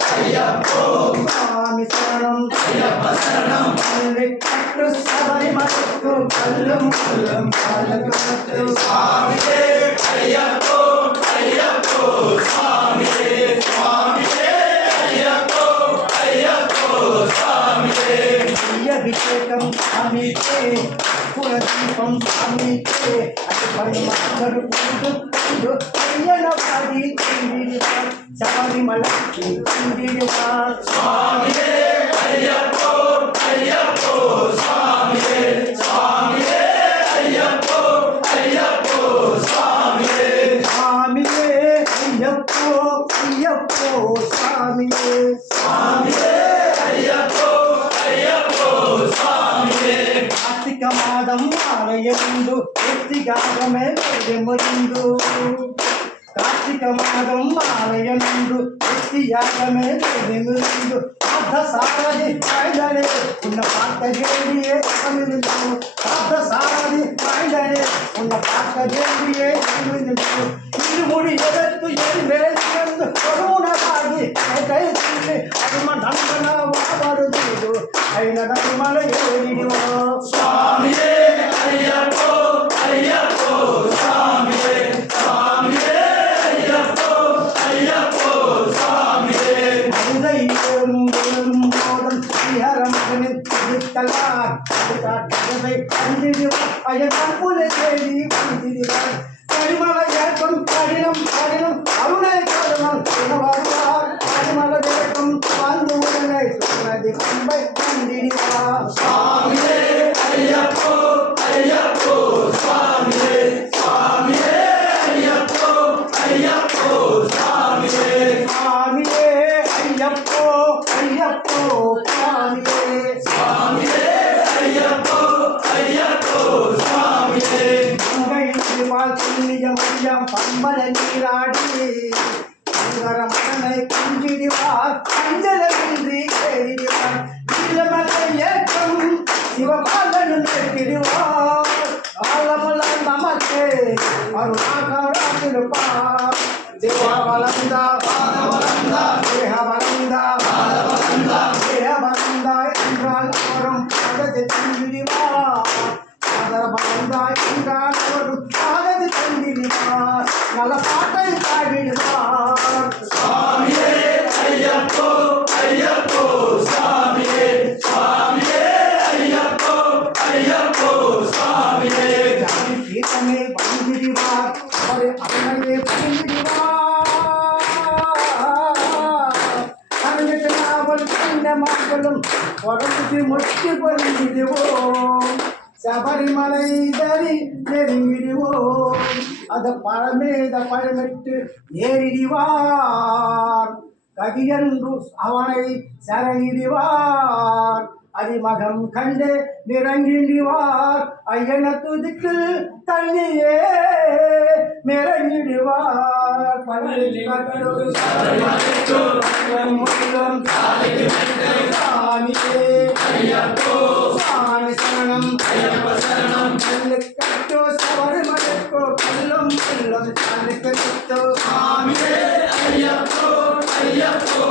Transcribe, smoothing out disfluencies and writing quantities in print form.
சுவாமி சரணம் கட்டு சபரிமலைக்கு கல்லும் கல்லும் காலகத்து சுவாமியே ஐயப்போ ஐயப்போ சுவாமியே சுவாமியே ஐயப்போ ஐயப்போ சுவாமியே அபிஷேகம் சுவாமிக்கே புரதீபம் சுவாமிக்கே அது பரிமாறு கொண்டு கொண்டு ஐயனவாடி தீண்டிடுவார் சபரிமலைக்கு தீண்டிடுவார் சுவாமியே ஐயப்போ ஐயப்போ சுவாமியே சுவாமியே ஐயப்போ ஐயப்போ சுவாமியே சுவாமியே ஐயப்போ ஐயப்போ சுவாமியே சுவாமியே ஐயப்போ ஐயப்போ சுவாமியே கார்த்திக மாதம் மாலையெಂದು ಎತ್ತಿಗಾಗಮೇ ಮುರಿದು ಕಾರ್ತಿಕ ಮಾದಂ ಮಾಲೆಯೆಂದು ಎತ್ತಿಯಾಗಮೇ ಮುರಿದು ಅರ್ಧ ಸಾರದಿ ಕಾಯ್ದನೆ ಉನ್ನ ಪಾಕ ಜೇಡಿಯೇ ಕಮಿಲಿದು ಅರ್ಧ ಸಾರದಿ ಕಾಯ್ದನೆ ಉನ್ನ ಪಾಕ ಜೇಡಿಯೇ ಕಮಿಲಿದು ಇರುಮುಡಿ ಎದತ್ತು ಎರಿಬೇಕೆಂದು ಕರುಣವಾಗಿ ಕೈ ತಿಂದೆ ಅದುಮ ನಂಬನ ಬರುವುದು ಐನ ನಮ್ಮಲ ಏರಿಯುವ ಸ್ವಾಮಿಯೇ ಅಯ್ಯಪ್ಪೋ ಅಯ್ಯಪ್ಪೋ ಸ್ವಾಮಿಯೇ ಸ್ವಾಮಿಯೇ ಅಯ್ಯಪ್ಪೋ ಅಯ್ಯಪ್ಪೋ ಸ್ವಾಮಿಯೇ ಹೃದಯಂ ಮೋದಂ ಶ್ರೀಹರ ಮಗನಿನ್ ನಿತ್ತಲಾರ್ ಕಾಟಗೈ ಅಂದಿರುವ ಅಯ್ಯಪ್ಪನ ಪುಲೆ ದೇವಿ ಅಂದಿರುವ ಕರಿಮಲ ಏಕಂ ಕಡಿನಂ ಕಡಿನಂ ಅರುಣೈ ಕರುಣಂ ಇನವರುವಾರ್ ಕರಿಮಲ ಏಕಂ ಬಂದು ಉಡನೆ ಸುನದಿ ಕಂಬೈ ಅಂದಿರುವ ಸ್ವಾಮಿಯೇ ಅಯ್ಯಪ್ಪೋ ಅಯ್ಯಪ್ಪೋ ಸ್ವಾಮಿಯೇ ಸ್ವಾಮಿಯೇ ಅಯ್ಯಪ್ಪೋ ಅಯ್ಯಪ್ಪೋ ಸ್ವಾಮಿಯೇ ಸ್ವಾಮಿಯೇ ಅಯ್ಯಪ್ಪೋ ಅಯ್ಯಪ್ಪೋ ಸ್ವಾಮಿಯೇ ಸ್ವಾಮಿಯೇ ಅಯ್ಯಪ್ಪೋ ಅಯ್ಯಪ್ಪೋ ಸ್ವಾಮಿಯೇ மங்கைவாள் புண்ணிய மையம் பம்பல நீராடி மகனை குஞ்சிடுவார் அஞ்சலின்றி கேடிடுவார் நீலமலை ஏற்றம் சிவபாலன் கேட்டிடுவார் காலமல நமக்கே அருணாகராதிருப்பார் தேவவலந்தா தேவவலந்தா தேவவலந்தா என்றால் அவரும் அகதி தங்கிடுவார் அதர்வலந்தாய் என்றால் அவரும் அகதி தங்கிடுவார் நல்ல பாட்டை பாடிடுவார் சுவாமியே ஐயப்போ ஐயப்போ சுவாமியே சுவாமியே ஐயப்போ ஐயப்போ சுவாமியே ஜாதி கீர்த்தனை வந்திடுவார் அவரை அவனையே பண்ணிடுவார் அவள் கண்ட மக்களும் உடம்புக்கு முட்டி பொருந்திடுவோம் சபரிமலை தரி நெருங்கிடுவோம் அத பழமேத பழமிட்டு ஏறிடுவார் கதியன்று அவனை சரணிடுவார் அடிமகம் கண்டு நிறங்கிடுவார் ஐயன துதிக்கில் தண்ணியே மிறங்கிடுவார் பள்ளி கட்டொரு சாமியே ஐயப்போ சாமி சரணம் ஐயப்ப சரணம் கட்டோ சபரிமலைக்கோ கல்லும் கல்லும் சாமிக்கு சாமியே ஐயப்போ ஐயப்போ